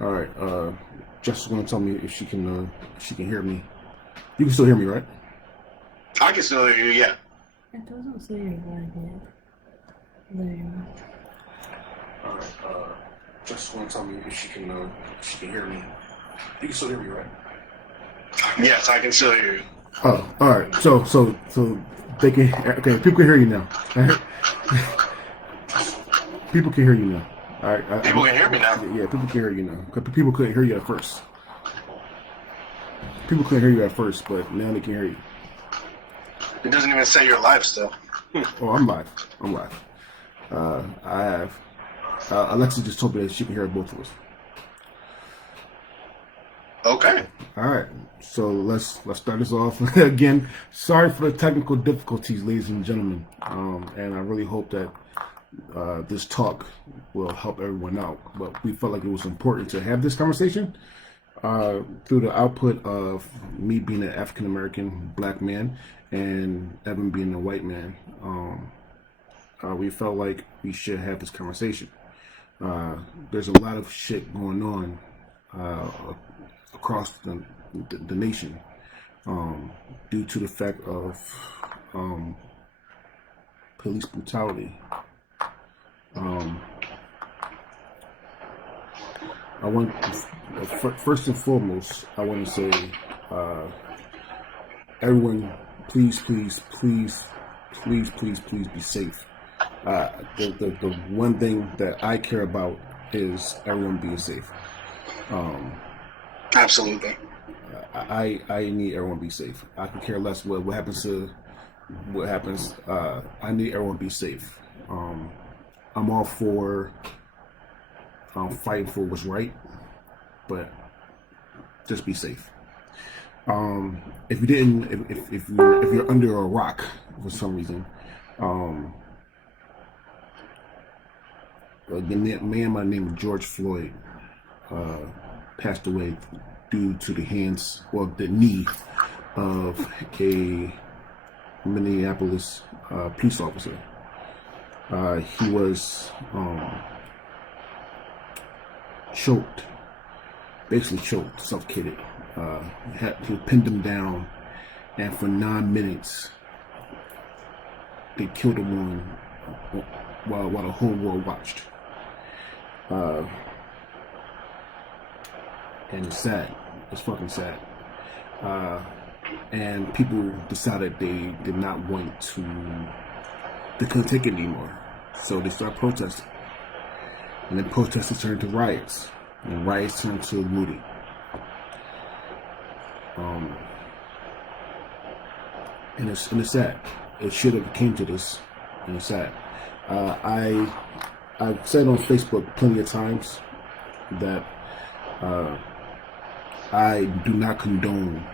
All right. Jess is gonna tell me if she can hear me. You can still hear me, right? I can still hear you, yeah. It doesn't say your line yet. All right. Jess is gonna tell me if she can hear me. You can still hear me, right? Yes, I can still hear you. Oh, all right. So they can. Okay, people can hear you now. People can hear you now. All right. People can hear me now. Yeah, people can hear you now. 'Cause people couldn't hear you at first. People couldn't hear you at first, but now they can hear you. It doesn't even say you're live still. Oh, I'm live. I'm live. I have. Alexa just told me that she can hear both of us. Okay. All right, so let's start this off again. Sorry for the technical difficulties, ladies and gentlemen, and I really hope that this talk will help everyone out. But we felt like it was important to have this conversation through the output of me being an African American black man and Evan being a white man. We felt like we should have this conversation. There's a lot of shit going on across the nation due to the fact of police brutality. I want first and foremost, I want to say, everyone, please be safe. The one thing that I care about is everyone being safe. Absolutely. I need everyone to be safe. I can care less what happens to what happens. I need everyone to be safe. I'm all for fighting for what's right, but just be safe. If you didn't, if you're under a rock for some reason, the man by the name of George Floyd passed away due to the knee of a Minneapolis police officer. He was choked, basically choked, suffocated. He pinned him down, and for 9 minutes, they killed him while the whole world watched. And it's sad. It's fucking sad. And people decided they did not want to. They couldn't take it anymore, so they started protesting. And then protests turned to riots, and riots turned to looting. And it's sad. It should have came to this, and it's sad. I've said on Facebook plenty of times that I do not condone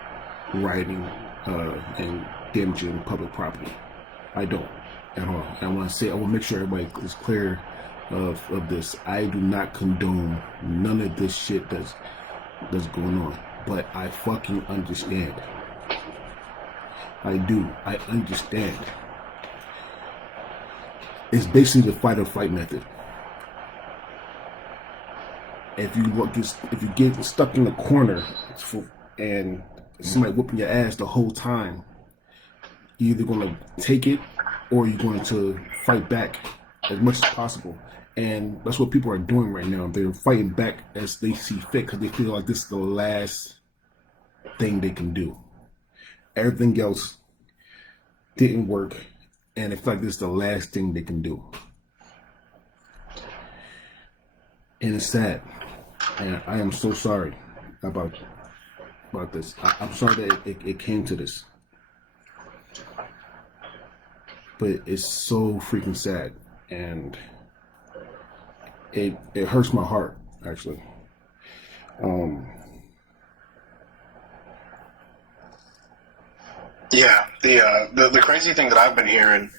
rioting and damaging public property. I don't at all. I want to make sure everybody is clear of this. I do not condone none of this shit that's going on. But I fucking understand. I do. I understand. It's basically the fight or flight method. If you get stuck in the corner and somebody whooping your ass the whole time, you're either going to take it or you're going to fight back as much as possible. And that's what people are doing right now. They're fighting back as they see fit because they feel like this is the last thing they can do. Everything else didn't work, and it's like this is the last thing they can do. And it's sad. And I am so sorry about this. I'm sorry that it came to this. But it's so freaking sad. And it hurts my heart, actually. Yeah. The crazy thing that I've been hearing,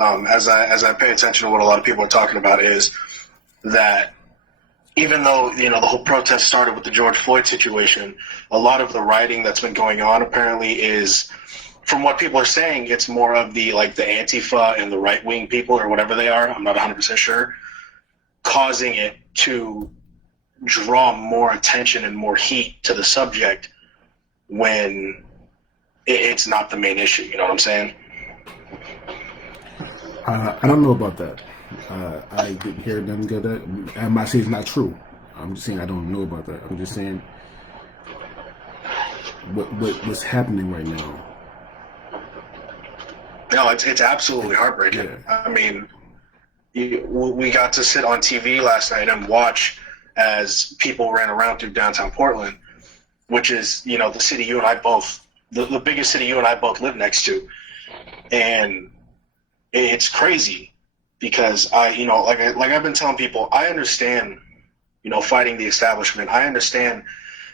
as I pay attention to what a lot of people are talking about, is that even though, the whole protest started with the George Floyd situation, a lot of the rioting that's been going on apparently is, from what people are saying, it's more of the Antifa and the right-wing people or whatever they are, I'm not 100% sure, causing it to draw more attention and more heat to the subject when it's not the main issue. You know what I'm saying? I don't know about that. I didn't hear them get that. I'm not saying it's not true. I'm just saying I don't know about that. I'm just saying what's happening right now. No, it's absolutely heartbreaking. Yeah. I mean, we got to sit on TV last night and watch as people ran around through downtown Portland, which is, the city you and I both, the biggest city you and I both live next to. And it's crazy because like I've been telling people, I understand, fighting the establishment. I understand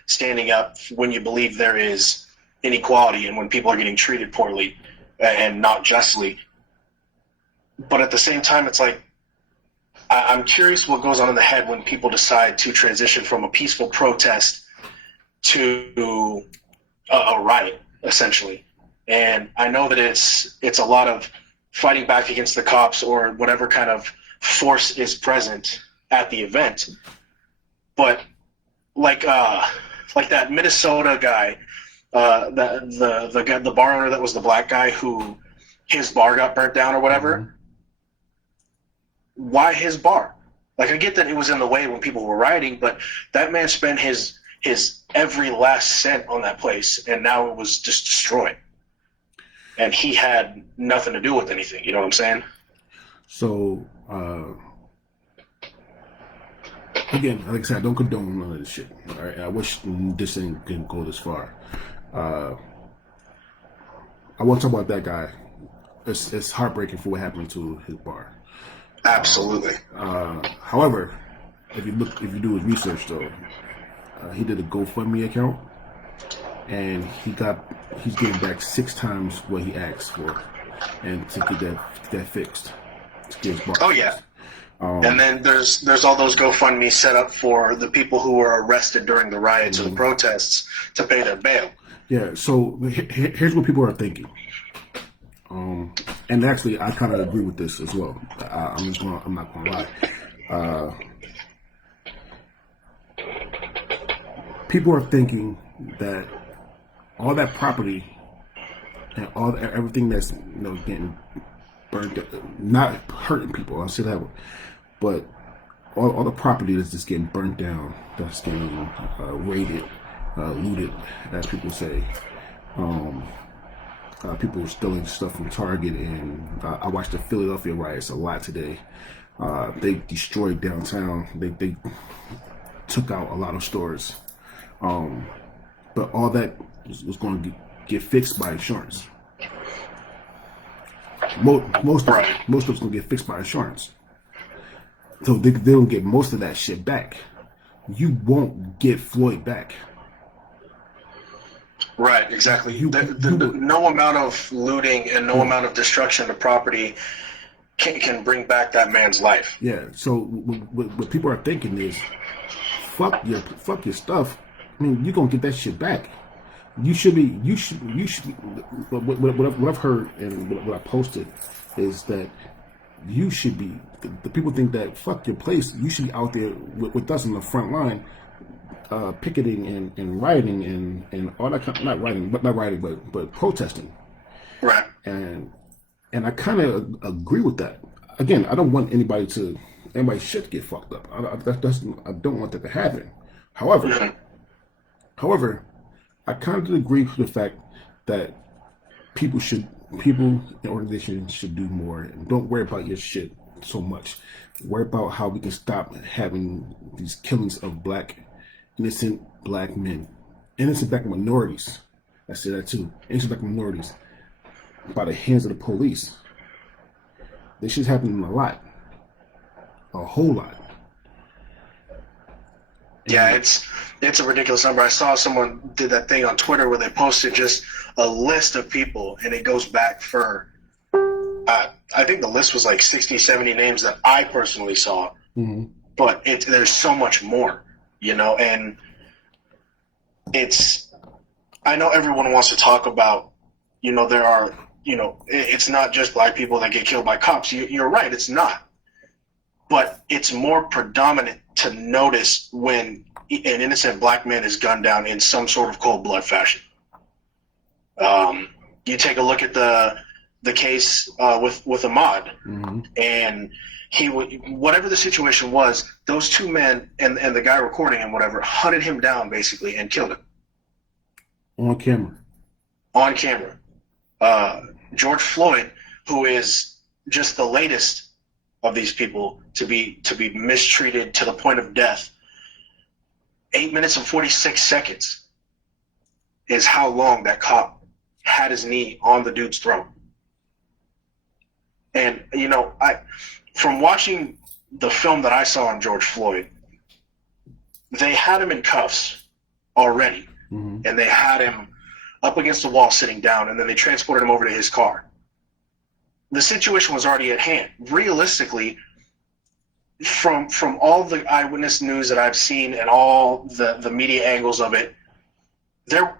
standing up when you believe there is inequality and when people are getting treated poorly and not justly. But at the same time, it's like, I'm curious what goes on in the head when people decide to transition from a peaceful protest to a riot, essentially. And I know that it's a lot of fighting back against the cops or whatever kind of force is present at the event. But like that Minnesota guy, the bar owner that was the black guy who his bar got burnt down or whatever. Mm-hmm. Why his bar? Like, I get that it was in the way when people were rioting, but that man spent his every last cent on that place, and now it was just destroyed. And he had nothing to do with anything. You know what I'm saying? So, again, like I said, I don't condone none of this shit. All right? I wish this thing didn't go this far. I want to talk about that guy. It's heartbreaking for what happened to his bar. Absolutely. However, if you do his research, though, he did a GoFundMe account, and he's getting back 6 times what he asked for, and to get that fixed. To get his bar Oh yeah. fixed. And then there's all those GoFundMe set up for the people who were arrested during the riots or the protests to pay their bail. Yeah. So here's what people are thinking. And actually, I kind of agree with this as well. I'm not gonna lie. People are thinking that all that property and everything that's getting burned, not hurting people. I'll say that, but all the property that's just getting burnt down, that's getting raided, looted, as people say. People were stealing stuff from Target, and I watched the Philadelphia riots a lot today. They destroyed downtown. They took out a lot of stores, but all that was going to get fixed by insurance. Most of it's going to get fixed by insurance, so they don't get most of that shit back. You won't get Floyd back. Right, exactly. No amount of looting and no amount of destruction of property can bring back that man's life. Yeah. So what people are thinking is, fuck your stuff. I mean, you're gonna get that shit back. You should be. What I've heard and what I posted is that you should be. The people think that fuck your place. You should be out there with us on the front line. Picketing and rioting and all that kind of, not rioting, but protesting. Right. And I kind of agree with that. Again, I don't want anybody's shit to get fucked up. I don't want that to happen. However, I kind of agree with the fact that people and organizations should do more and don't worry about your shit so much. Worry about how we can stop having these killings of innocent black men, innocent black minorities. I say that too. Innocent black minorities by the hands of the police. This shit's happening a lot, a whole lot. Yeah, it's a ridiculous number. I saw someone did that thing on Twitter where they posted just a list of people, and it goes back for I think the list was like 60, 70 names that I personally saw. Mm-hmm. But there's so much more. And I know everyone wants to talk about, there are, it's not just black people that get killed by cops. You're right, it's not. but it's more predominant to notice when an innocent black man is gunned down in some sort of cold blood fashion. You take a look at the case with Ahmad, and whatever the situation was, those two men and the guy recording him, whatever, hunted him down basically and killed him on camera. On camera. George Floyd, who is just the latest of these people to be mistreated to the point of death. 8 minutes and 46 seconds is how long that cop had his knee on the dude's throat. And, you know, from watching the film that I saw on George Floyd, they had him in cuffs already, and they had him up against the wall sitting down, and then they transported him over to his car. The situation was already at hand. Realistically, from all the eyewitness news that I've seen and all the media angles of it,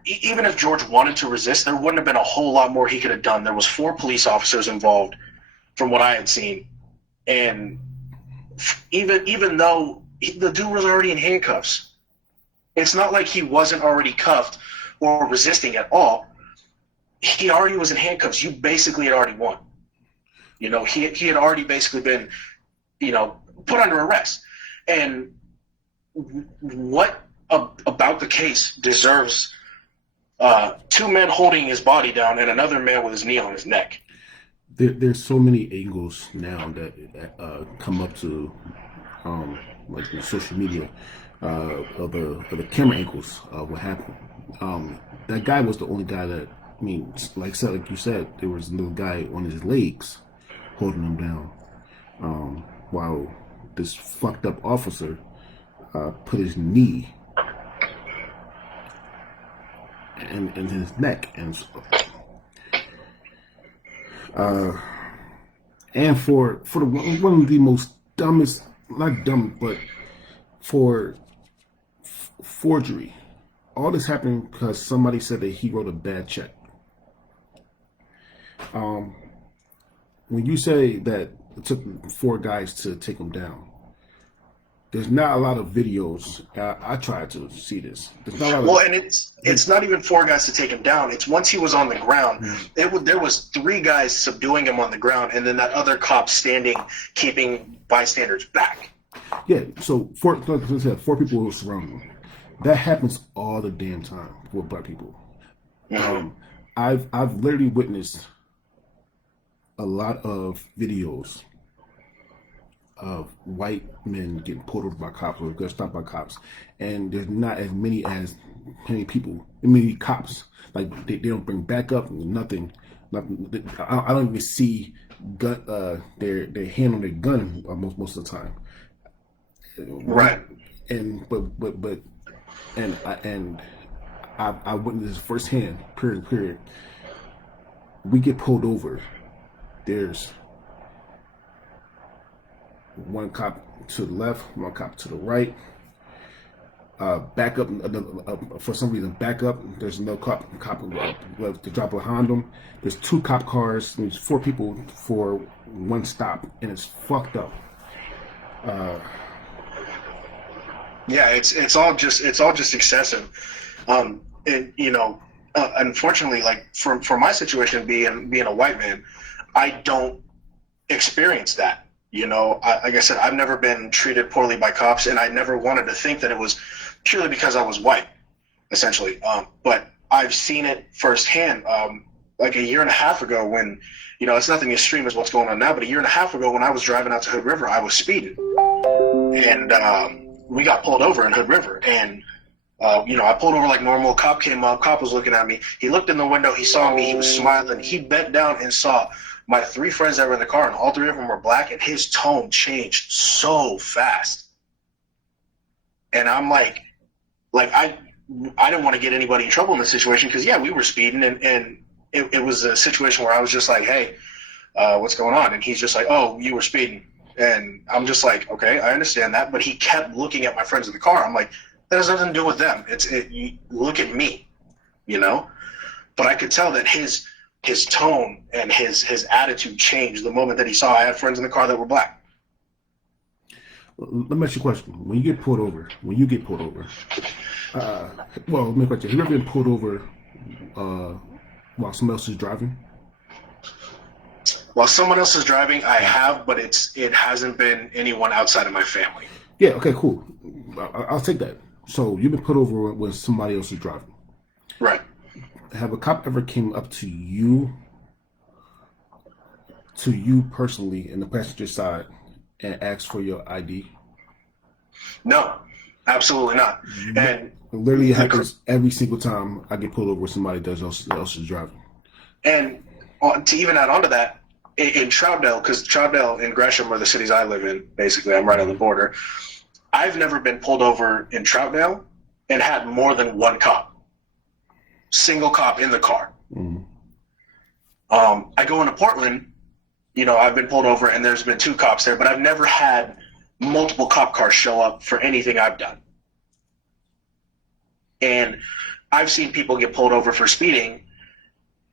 even if George wanted to resist, there wouldn't have been a whole lot more he could have done. There was 4 police officers involved, from what I had seen, and even though the dude was already in handcuffs, it's not like he wasn't already cuffed or resisting at all. He already was in handcuffs. You basically had already won. You know, he had already basically been, you know, put under arrest. And what about the case deserves 2 men holding his body down and another man with his knee on his neck? There's so many angles now that come up to like the social media of the camera angles of what happened. That guy was the only guy that, I mean, like you said, there was another guy on his legs holding him down, while this fucked up officer put his knee in his neck, and for one of the most dumbest, not dumb, but for forgery. All this happened because somebody said that he wrote a bad check. When you say that it took 4 guys to take him down, there's not a lot of videos. I tried to see this. There's not a lot and it's not even 4 guys to take him down. It's once he was on the ground, there was 3 guys subduing him on the ground, and then that other cop standing, keeping bystanders back. Yeah, so 4 people were surrounding him. That happens all the damn time with black people. I've literally witnessed a lot of videos of white men getting pulled over by cops or get stopped by cops, and there's not as many cops. Like they don't bring backup, nothing. I don't even see their hand on their gun most of the time. Right. And I witnessed this firsthand. Period. We get pulled over. There's one cop to the left, one cop to the right. Back up, for some reason, back up. There's no cop to drop behind them. There's 2 cop cars. There's 4 people for 1 stop, and it's fucked up. Yeah, it's all just excessive. And you know, unfortunately, like for my situation, being a white man, I don't experience that. You know, like I said, I've never been treated poorly by cops, and I never wanted to think that it was purely because I was white, essentially. But I've seen it firsthand. Like a year and a half ago, when, you know, it's nothing as extreme as what's going on now, but a year and a half ago when I was driving out to Hood River, I was speeding, and we got pulled over in Hood River, and you know, I pulled over like normal. Cop came up. Cop was looking at me. He looked in the window. He saw me. He was smiling. He bent down and saw my 3 friends that were in the car, and all 3 of them were black, and his tone changed so fast. And I'm like I didn't want to get anybody in trouble in this situation because, yeah, we were speeding, and it was a situation where I was just like, hey, what's going on? And he's just like, oh, you were speeding. And I'm just like, okay, I understand that. But he kept looking at my friends in the car. I'm like, that has nothing to do with them. You look at me, you know? But I could tell that his tone and his attitude changed the moment that he saw I had friends in the car that were black. let me ask you a question. When you get pulled over, uh, well, let me question. Have you ever been pulled over while someone else is driving? While someone else is driving, I have, but it hasn't been anyone outside of my family. Yeah. Okay. Cool. I'll take that. So you've been pulled over when somebody else is driving. Right. Have a cop ever came up to you personally in the passenger side and asked for your ID? No, absolutely not. And Literally, it happens every single time I get pulled over with somebody else is driving. And to even add on to that, in Troutdale, because Troutdale and Gresham are the cities I live in, basically, I'm right on the border. I've never been pulled over in Troutdale and had more than one cop, single cop in the car. Mm-hmm. I go into Portland, I've been pulled over and there's been two cops there, but I've never had multiple cop cars show up for anything I've done. And I've seen people get pulled over for speeding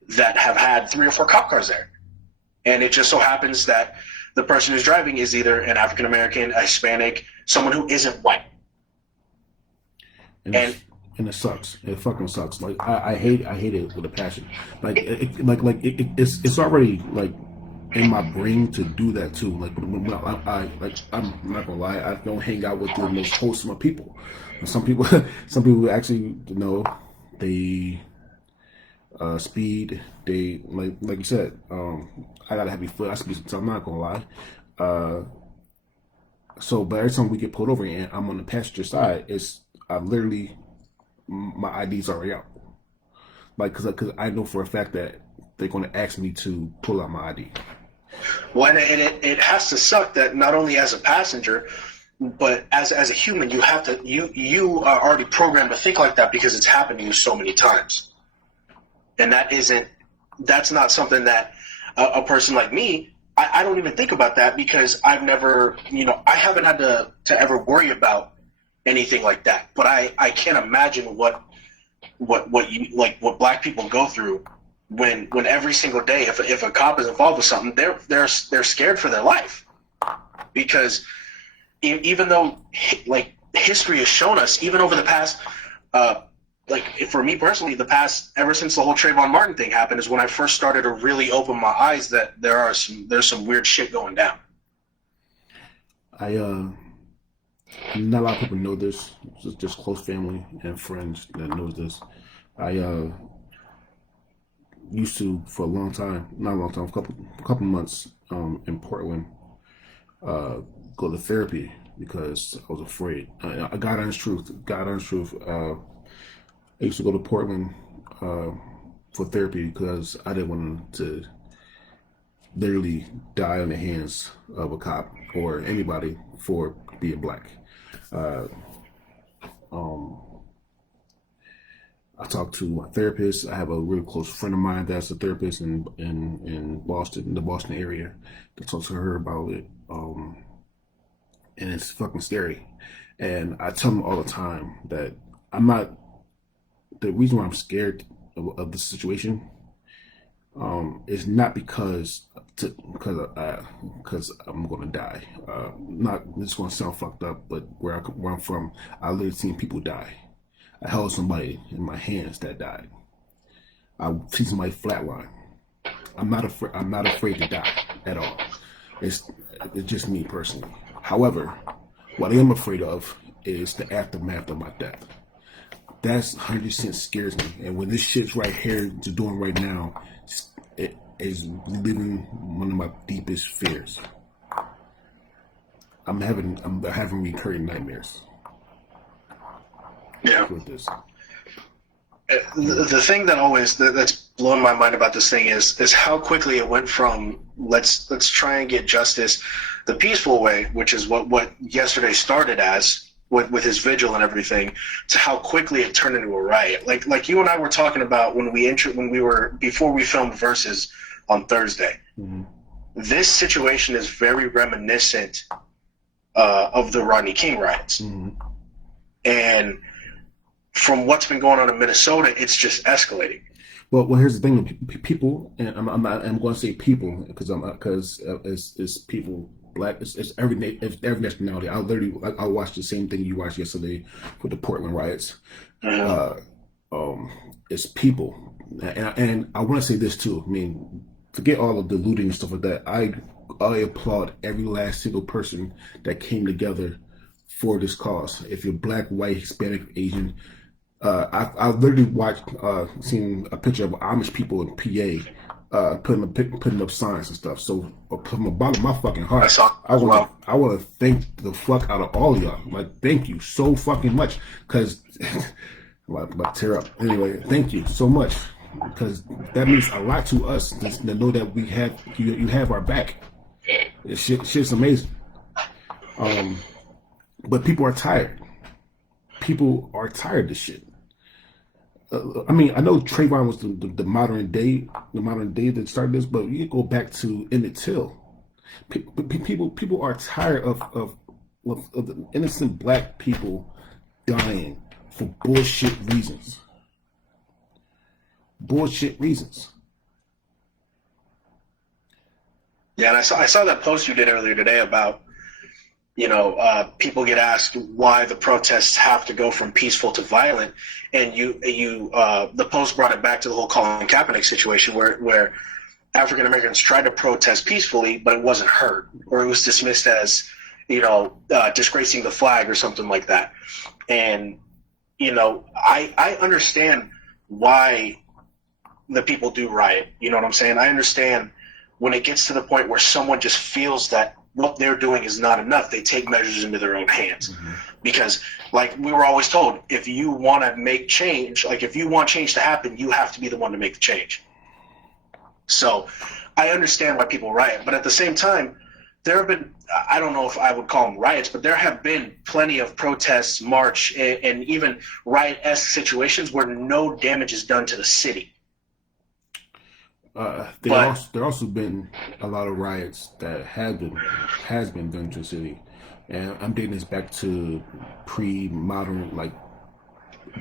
that have had 3 or 4 cop cars there. And it just so happens that the person who's driving is either an African American, a Hispanic, someone who isn't white. And it sucks. It fucking sucks. Like I hate it with a passion. Like it's already like in my brain to do that too. Like when I'm not gonna lie, I don't hang out with the most wholesome of people. And some people actually they speed. They like you said. I got a heavy foot. I speed, so I'm not gonna lie. So, but every time we get pulled over and I'm on the passenger side, I literally my ID's already out. Like, cause I know for a fact that they're gonna ask me to pull out my ID. Well, and it has to suck that not only as a passenger, but as a human, you have to you are already programmed to think like that because it's happened to you so many times, and that's not something that a person like me. I don't even think about that because I've never, I haven't had to ever worry about anything like that. But I can't imagine what black people go through when every single day, if a cop is involved with something, they're scared for their life, because even though like history has shown us, even over the past, for me personally, ever since the whole Trayvon Martin thing happened is when I first started to really open my eyes that there's some weird shit going down. Not a lot of people know this. It's just close family and friends that knows this. I used to, for a long time, not a long time, a couple months, in Portland, go to therapy because I was afraid. God honest truth. I used to go to Portland for therapy because I didn't want to literally die in the hands of a cop or anybody for being black. I talked to my therapist. I have a really close friend of mine that's a therapist in Boston, in the Boston area. To talk to her about it, and it's fucking scary. And I tell them all the time that I'm not. The reason why I'm scared of the situation is not because I'm gonna die. Not this is gonna sound fucked up, but where I'm from, I literally seen people die. I held somebody in my hands that died. I see somebody flatline. I'm not afraid to die at all. It's just me personally. However, what I am afraid of is the aftermath of my death. That's 100% scares me. And when this shit's right here to doing right now, it is living one of my deepest fears. I'm having recurring nightmares. Yeah. With this. The thing that's blown my mind about this thing is how quickly it went from let's try and get justice the peaceful way, which is what yesterday started as with his vigil and everything, to how quickly it turned into a riot. Like you and I were talking about before we filmed Versus on Thursday. Mm-hmm. This situation is very reminiscent of the Rodney King riots. Mm-hmm. And from what's been going on in Minnesota, it's just escalating. Well, here's the thing: people, and I'm going to say people because it's people black. It's every nationality. I watched the same thing you watched yesterday with the Portland riots. Uh, it's people, and I want to say this too. I mean, forget all of the looting and stuff like that. I applaud every last single person that came together for this cause. If you're black, white, Hispanic, Asian, I literally seen a picture of Amish people in PA putting up signs and stuff. So from the bottom of my fucking heart, I want to thank the fuck out of all of y'all. Like, thank you so fucking much, because I'm about to tear up. Anyway, thank you so much, because that means a lot to us to know that we have you have our back. Shit's amazing. But people are tired. People are tired of this shit. I mean, I know Trayvon was the modern day that started this, but you go back to Emmett Till. People are tired of the innocent black people dying for bullshit reasons. Bullshit reasons. Yeah, and I saw that post you did earlier today about, people get asked why the protests have to go from peaceful to violent, and the post brought it back to the whole Colin Kaepernick situation where African Americans tried to protest peacefully, but it wasn't heard, or it was dismissed as disgracing the flag or something like that. And I understand why the people do riot. You know what I'm saying? I understand when it gets to the point where someone just feels that what they're doing is not enough, they take measures into their own hands. Mm-hmm. Because, like we were always told, if you want to make change, like if you want change to happen, you have to be the one to make the change. So I understand why people riot. But at the same time, there have been, I don't know if I would call them riots, but there have been plenty of protests, march, and even riot-esque situations where no damage is done to the city. There also been a lot of riots that has been done to the city, and I'm dating this back to pre-modern, like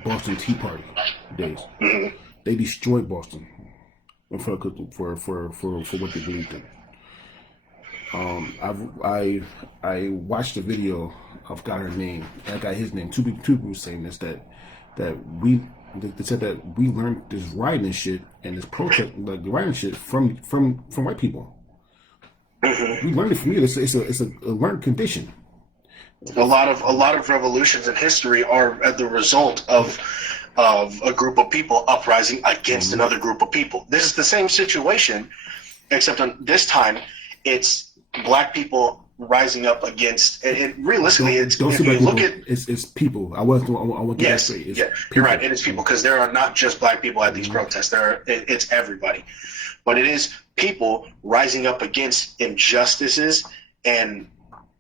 Boston Tea Party days. Mm-hmm. They destroyed Boston for what they believed in. I watched a video. I've got her name. I got his name. Two people saying this They said that we learned this rioting shit and this protest, like the rioting shit, from white people. Mm-hmm. We learned it from you. It's a learned condition. A lot of revolutions in history are the result of a group of people uprising against mm-hmm. another group of people. This is the same situation, except on this time it's black people rising up against it. Realistically, it's people. I want to yes, straight. You're right. It is people, because there are not just black people at these mm-hmm. protests. It's everybody, but it is people rising up against injustices and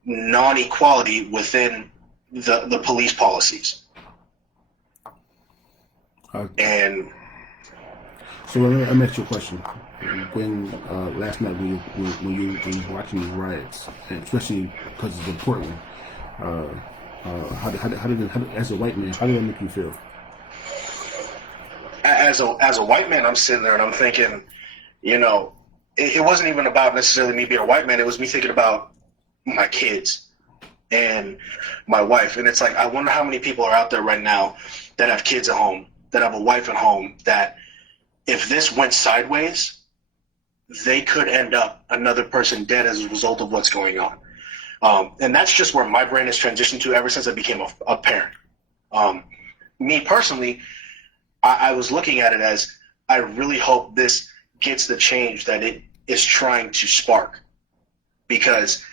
non-equality within the police policies. And so let me ask you a question. When last night when you were watching these riots, and especially because it's in Portland, how did as a white man, how did that make you feel? As a white man, I'm sitting there and I'm thinking, it wasn't even about necessarily me being a white man. It was me thinking about my kids and my wife. And it's like, I wonder how many people are out there right now that have kids at home, that have a wife at home, that if this went sideways, they could end up another person dead as a result of what's going on. And that's just where my brain has transitioned to ever since I became a parent. Me personally, I was looking at it as, I really hope this gets the change that it is trying to spark. Because,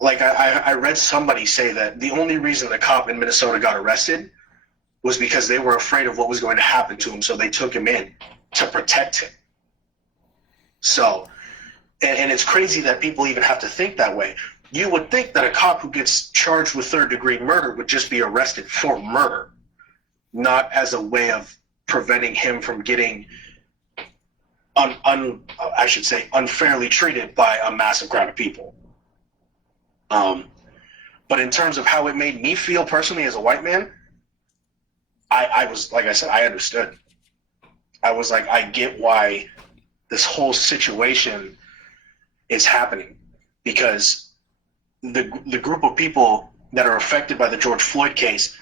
like, I read somebody say that the only reason the cop in Minnesota got arrested was because they were afraid of what was going to happen to him, so they took him in to protect him. So, and it's crazy that people even have to think that way. You would think that a cop who gets charged with third-degree murder would just be arrested for murder, not as a way of preventing him from getting, unfairly treated by a massive crowd of people. But in terms of how it made me feel personally as a white man, I was, like I said, I understood. I was like, I get why this whole situation is happening, because the group of people that are affected by the George Floyd case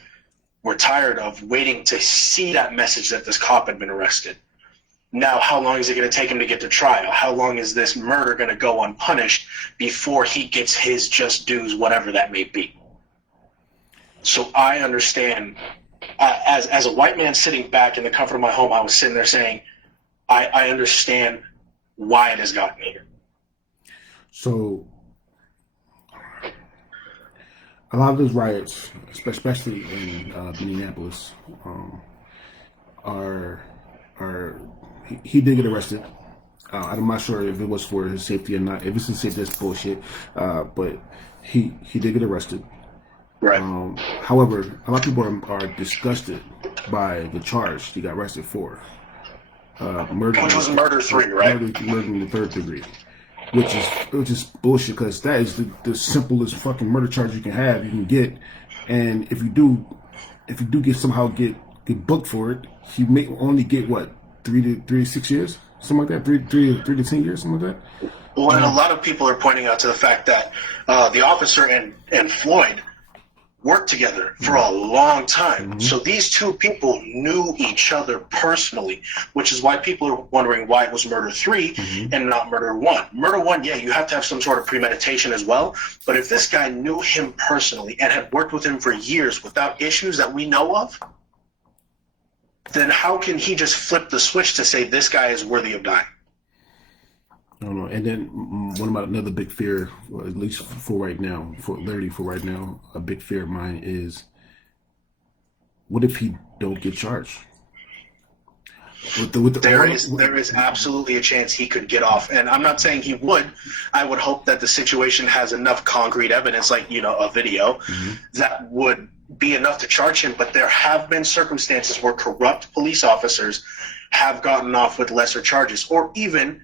were tired of waiting to see that message that this cop had been arrested. Now, how long is it going to take him to get to trial? How long is this murder going to go unpunished before he gets his just dues, whatever that may be? So I understand, as a white man sitting back in the comfort of my home, I was sitting there saying, I understand why it has gotten here. So a lot of those riots, especially in Minneapolis, are he did get arrested. I'm not sure if it was for his safety or not. If it's his safety, that's bullshit. But he did get arrested. Right. However, a lot of people are disgusted by the charge he got arrested for. Murder. Which was murder 3, right? Murder in the 3rd degree. Which is bullshit, because that is the simplest fucking murder charge you can get, and if you do get booked for it, he may only get what, 3 to 6 years, something like that, 3 to 10 years, something like that. Well, and a lot of people are pointing out to the fact that the officer and Floyd worked together for a long time. Mm-hmm. So these two people knew each other personally, which is why people are wondering why it was murder 3 and not murder 1. Murder 1, yeah, you have to have some sort of premeditation as well. But if this guy knew him personally and had worked with him for years without issues that we know of, then how can he just flip the switch to say this guy is worthy of dying? I don't know. And then one about another big fear, at least for right now, a big fear of mine is, what if he don't get charged? There is absolutely a chance he could get off, and I'm not saying he would. I would hope that the situation has enough concrete evidence, like a video, that would be enough to charge him. But there have been circumstances where corrupt police officers have gotten off with lesser charges, or even.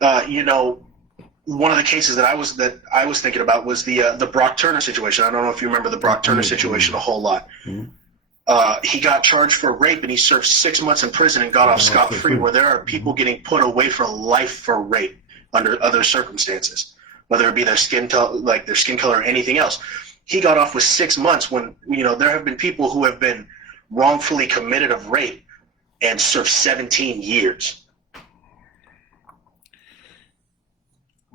One of the cases that I was thinking about was the Brock Turner situation. I don't know if you remember the Brock Turner situation a whole lot. He got charged for rape, and he served 6 months in prison and got off scot-free, where there are people getting put away for life for rape under other circumstances, whether it be their skin color or anything else. He got off with 6 months when, there have been people who have been wrongfully committed of rape and served 17 years.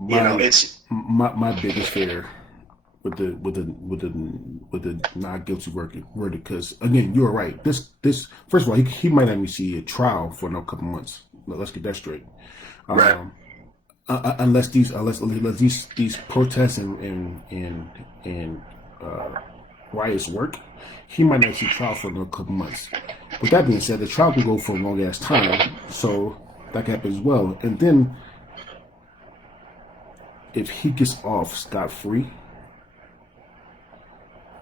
It's my biggest fear with the not guilty verdict, because again, you're right. This first of all, he might not even see a trial for another couple months. Let's get that straight. Right. Unless these protests and riots work, he might not see trial for another couple months. With that being said, the trial can go for a long ass time, so that can happen as well. And then, if he gets off scot-free,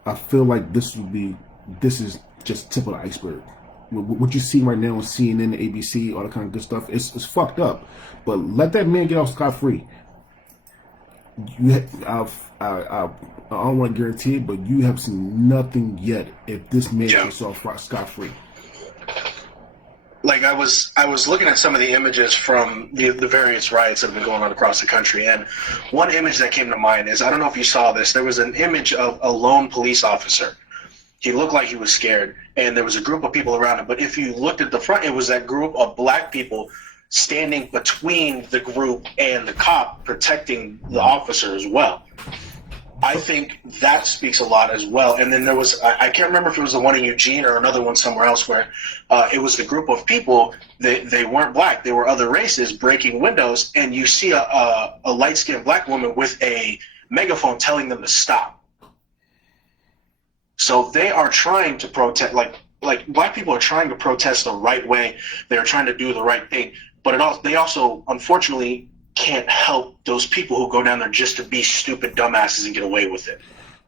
I feel like this is just tip of the iceberg. What you see right now on CNN, ABC, all that kind of good stuff, it's fucked up. But let that man get off scot-free. I don't want to guarantee it, but you have seen nothing yet if this man gets off scot-free. Like I was looking at some of the images from the various riots that have been going on across the country, and one image that came to mind is, I don't know if you saw this, there was an image of a lone police officer. He looked like he was scared, and there was a group of people around him, but if you looked at the front, it was that group of black people standing between the group and the cop, protecting the officer as well. I think that speaks a lot as well. And then there was, I can't remember if it was the one in Eugene or another one somewhere else, where it was the group of people, they weren't black, they were other races, breaking windows, and you see a light-skinned black woman with a megaphone telling them to stop. So they are trying to protest, like black people are trying to protest the right way, they're trying to do the right thing, but they also, unfortunately, can't help those people who go down there just to be stupid dumbasses and get away with it.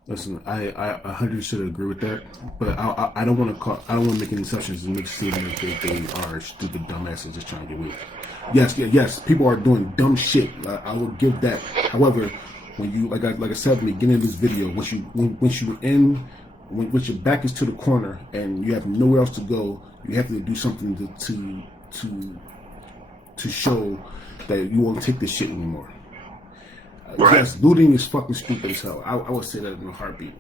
Listen, I 100% agree with that, but I don't want to make any exceptions and make it seem like they are stupid dumbasses just trying to get away with it. Yes, people are doing dumb shit. I will give that. However, when you like I said when we get in this video, once your back is to the corner and you have nowhere else to go, you have to do something to show that you won't take this shit anymore. Right. Yes, looting is fucking stupid as hell. I would say that in a heartbeat.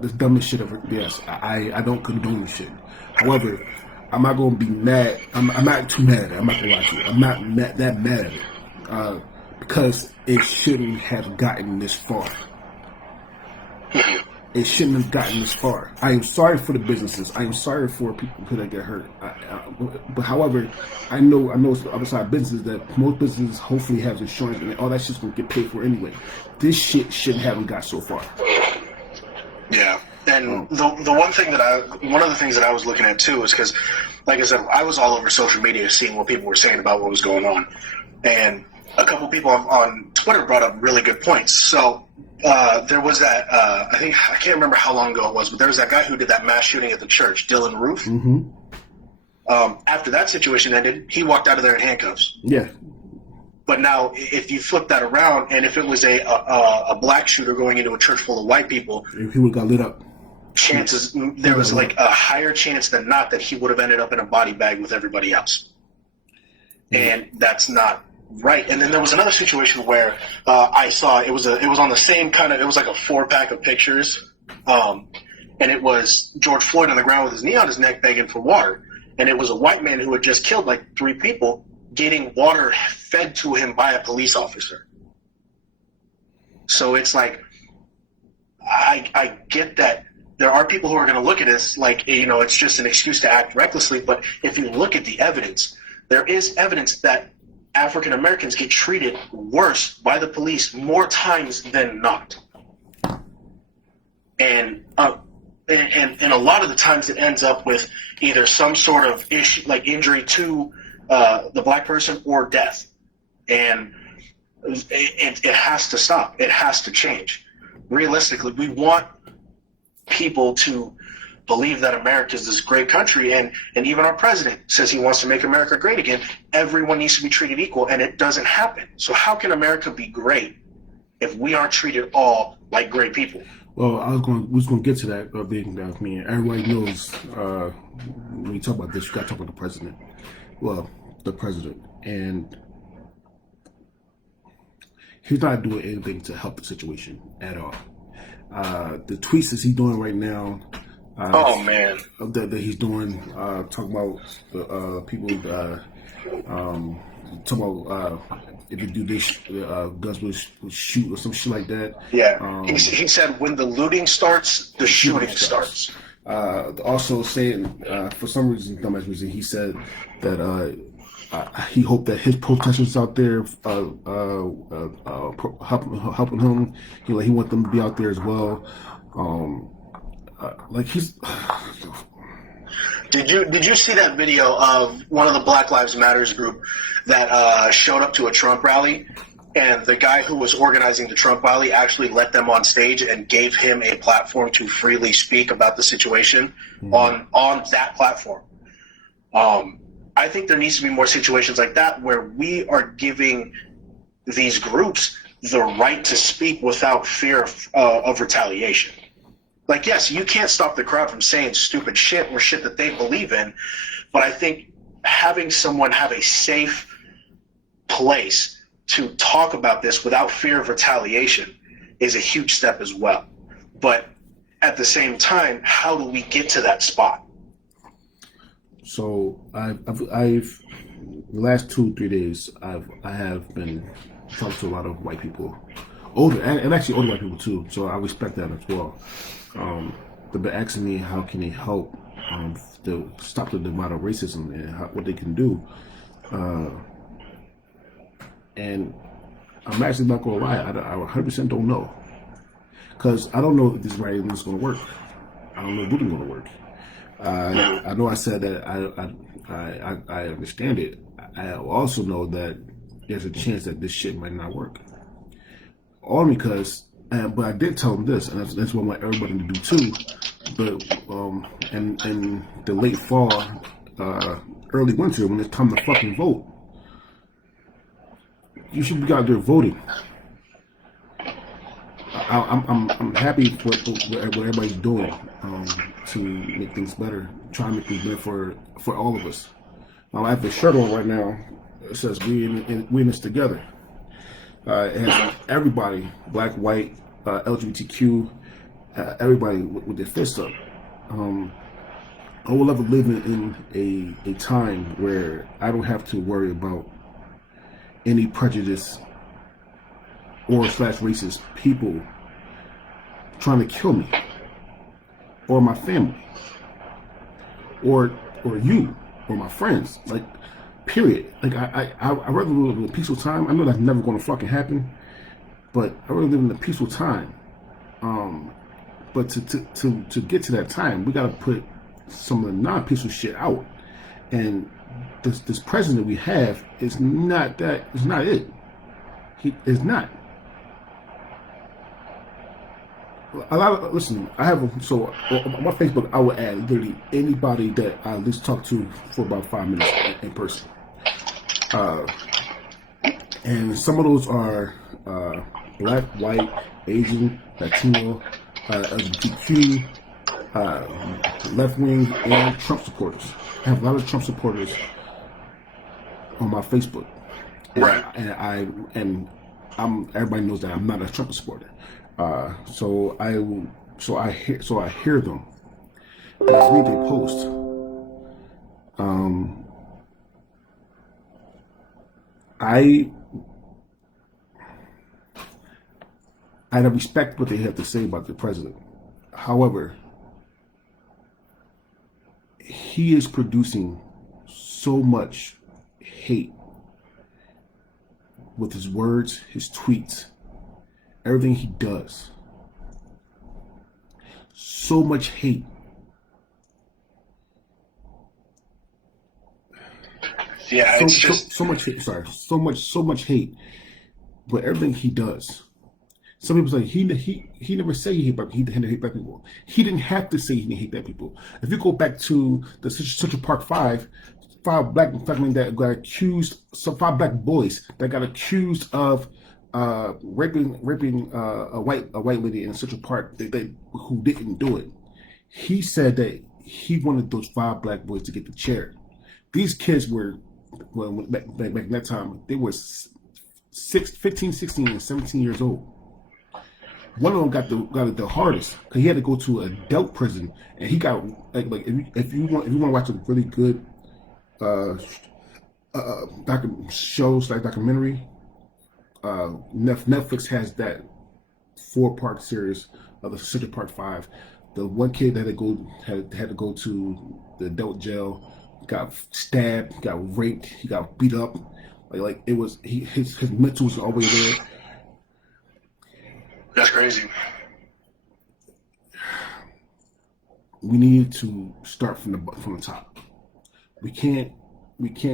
The dumbest shit ever. Yes, I don't condone this shit. However, I'm not gonna be mad. I'm not too mad. I'm not gonna lie to you. I'm not that mad at it because it shouldn't have gotten this far. It shouldn't have gotten this far. I am sorry for the businesses. I am sorry for people who that get hurt. But however, I know it's the other side of businesses that most businesses hopefully have insurance and all that shit's gonna get paid for anyway. This shit shouldn't have got so far. Yeah. And the one of the things that I was looking at too is because, like I said, I was all over social media seeing what people were saying about what was going on, and a couple people on Twitter brought up really good points. So there was that I can't remember how long ago it was, but there was that guy who did that mass shooting at the church, Dylan Roof. Mm-hmm. After that situation ended, he walked out of there in handcuffs. Yeah. But now, if you flip that around, and if it was a black shooter going into a church full of white people, if he would got lit up, chances there was like a higher chance than not that he would have ended up in a body bag with everybody else, and that's not right. And then there was another situation where I saw it was on the same kind of, it was like a 4-pack of pictures, and it was George Floyd on the ground with his knee on his neck begging for water, and it was a white man who had just killed like 3 people getting water fed to him by a police officer. So it's like, I get that there are people who are going to look at this like, it's just an excuse to act recklessly, but if you look at the evidence, there is evidence that African Americans get treated worse by the police more times than not. And a lot of the times it ends up with either some sort of issue, like injury to the black person, or death. And it has to stop. It has to change. Realistically, we want people to believe that America is this great country, and even our president says he wants to make America great again. Everyone needs to be treated equal, and it doesn't happen. So how can America be great if we aren't treated all like great people? Well, we was going to get to that, being that with me. Everybody knows when you talk about this, you got to talk about the president. Well, the president, and he's not doing anything to help the situation at all. The tweets that he's doing right now. Oh man, that he's doing, talking about people, talking about if you do this, guns will shoot or some shit like that. Yeah, he said when the looting starts, the shooting starts. Also saying, for some reason, dumbass reason, he said that he hoped that his protesters out there helping him. He want them to be out there as well. Like he's. Did you see that video of one of the Black Lives Matters group that showed up to a Trump rally, and the guy who was organizing the Trump rally actually let them on stage and gave him a platform to freely speak about the situation on that platform? I think there needs to be more situations like that where we are giving these groups the right to speak without fear of retaliation. Like, yes, you can't stop the crowd from saying stupid shit or shit that they believe in, but I think having someone have a safe place to talk about this without fear of retaliation is a huge step as well. But at the same time, how do we get to that spot? So I've the last 2-3 days I have been talking to a lot of white people, older and actually older white people too. So I respect that as well. They've been asking me how can they help to stop the amount of racism and what they can do. And I'm actually not gonna lie, I 100% don't know, because I don't know if this right is going to work. I don't know if it's going to work. I know I said that I understand it. I also know that there's a chance that this shit might not work. All because, but I did tell them this, and that's what I want everybody to do too. But in the late fall, early winter, when it's time to fucking vote, you should be out there voting. I'm happy for what everybody's doing to make things better, trying to make things better for all of us. I have a shirt on right now. It says "We in this together." It has everybody, black, white, LGBTQ, everybody with their fists up. I will ever live in a time where I don't have to worry about any prejudice or slash racist people trying to kill me or my family or you or my friends. Like, period. Like I rather live in a peaceful time. I know that's never going to fucking happen, but I rather live in a peaceful time. But to get to that time, we got to put some of the non-peaceful shit out. And this president we have is not that. Is not it. He is not. A lot of listen. I have on my Facebook. I would add literally anybody that I at least talk to for about 5 minutes in person. And some of those are black, white, Asian, Latino, LGBTQ, left wing, and Trump supporters. I have a lot of Trump supporters on my Facebook, Right. and everybody knows that I'm not a Trump supporter. So I hear them. And I read their post. I respect what they have to say about the president. However, he is producing so much hate with his words, his tweets, everything he does. So much hate. Yeah, it's just so much hate. Sorry, so much hate. But everything he does. Some people say he never said he didn't hate black people. He didn't have to say he didn't hate black people. If you go back to the Central Park five black men that got accused, so 5 black boys that got accused of raping a white lady in Central Park who didn't do it. He said that he wanted those 5 black boys to get the chair. These kids were, back in that time, they were 15, 16, and 17 years old. One of them got it the hardest because he had to go to adult prison, and he got like if you want to watch a really good documentary, Netflix has that 4-part series of the Central Park 5. The one kid that had to go to the adult jail, got stabbed, got raped, he got beat up. Like it was his mental was always there. that's crazy. We need to start from the top. We can't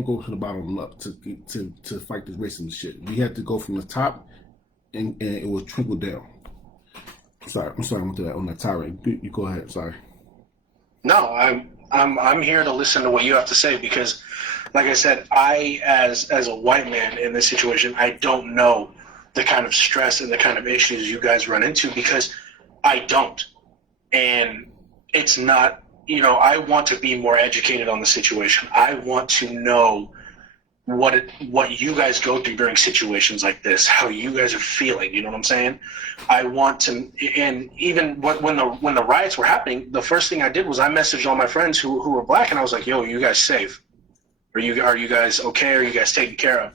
go to the bottom up to fight this racism shit. We have to go from the top, and it will trickle down. Sorry, I'm sorry I went to that on that tirade. You go ahead. Sorry. No, I'm here to listen to what you have to say because, like I said, I as a white man in this situation, I don't know the kind of stress and the kind of issues you guys run into because I don't, and it's not. I want to be more educated on the situation. I want to know what you guys go through during situations like this, how you guys are feeling. You know what I'm saying? I want to, and even when the riots were happening, the first thing I did was I messaged all my friends who were black, and I was like, "Yo, you guys safe? Are you guys okay? Are you guys taken care of?"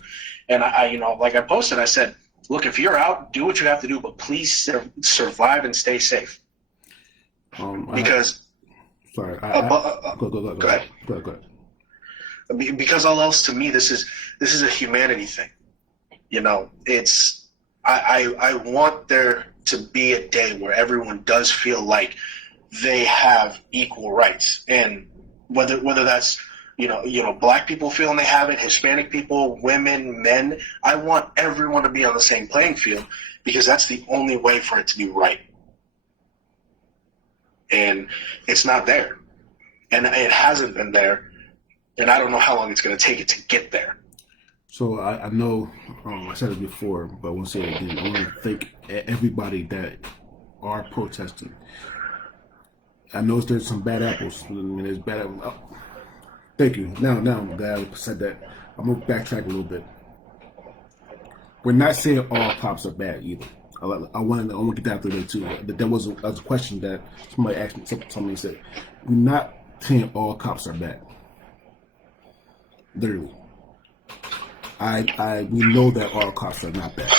And I like I posted, I said, "Look, if you're out, do what you have to do, but please survive and stay safe." Because go ahead. Because all else to me, this is a humanity thing. It's I want there to be a day where everyone does feel like they have equal rights, and whether that's black people feeling they have it, Hispanic people, women, men. I want everyone to be on the same playing field because that's the only way for it to be right. And it's not there, and it hasn't been there, and I don't know how long it's going to take it to get there. So I know I said it before, but I want to say it again. I want to thank everybody that are protesting. I know there's some bad apples. There's bad apples. Oh, thank you. Now I'm glad I said that. I'm going to backtrack a little bit. we're not saying all cops are bad either. I want to get that out there too. That was a question that somebody asked me. Somebody said, we're not saying all cops are bad. Literally, we know that all cops are not bad.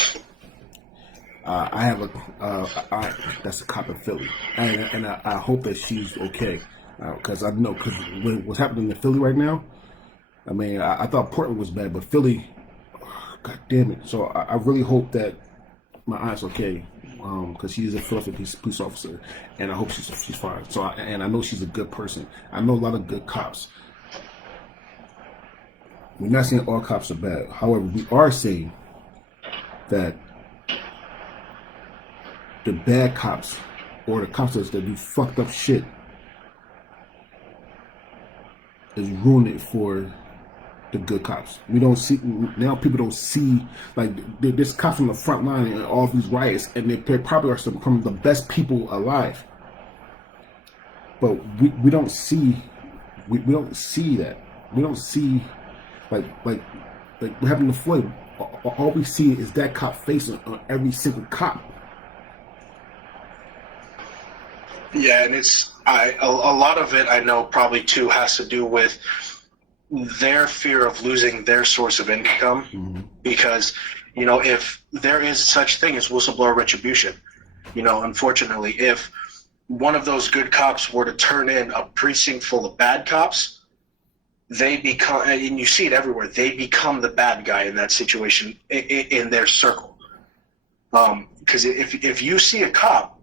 I have that's a cop in Philly, and I hope that she's okay, because I know what's happening in Philly right now. I mean, I thought Portland was bad, but Philly, God damn it! So I really hope that my aunt's okay, because she's a Philadelphia police officer, and I hope she's fine. So I know she's a good person. I know a lot of good cops. We're not saying all cops are bad. However, we are saying that the bad cops or the cops that do fucked up shit is ruining it for the good cops. We don't see now. People don't see like there's cops on the front line in all these riots, and they probably are some of the best people alive. But we don't see we don't see that. We don't see like what happened to Floyd. All we see is that cop face on every single cop. Yeah, and a lot of it I know probably too has to do with their fear of losing their source of income, because if there is such thing as whistleblower retribution, unfortunately, if one of those good cops were to turn in a precinct full of bad cops, they become, and you see it everywhere, they become the bad guy in that situation in their circle. Because if you see a cop